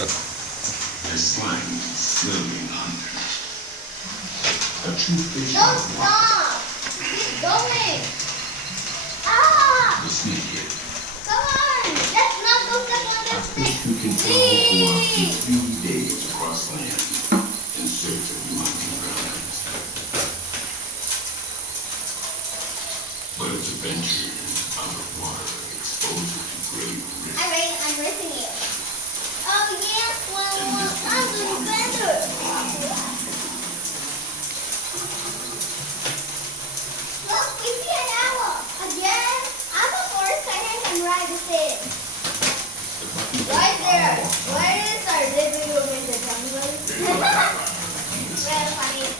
Their slime slowly hunters. A true fish Don't stop! Keep going! Ah! was naked. Come on! Let's not go step on A this fish stick! who can travel for up to Please! 3 days across land in search of new hunting grounds. But its adventures out of water expose it to great risk. I'm racing you. Oh yes, I'm doing better. Look, we see an owl. Again? I'm a forest and I can ride the stick. Right there. Where is our living room in the jungle? Well, funny.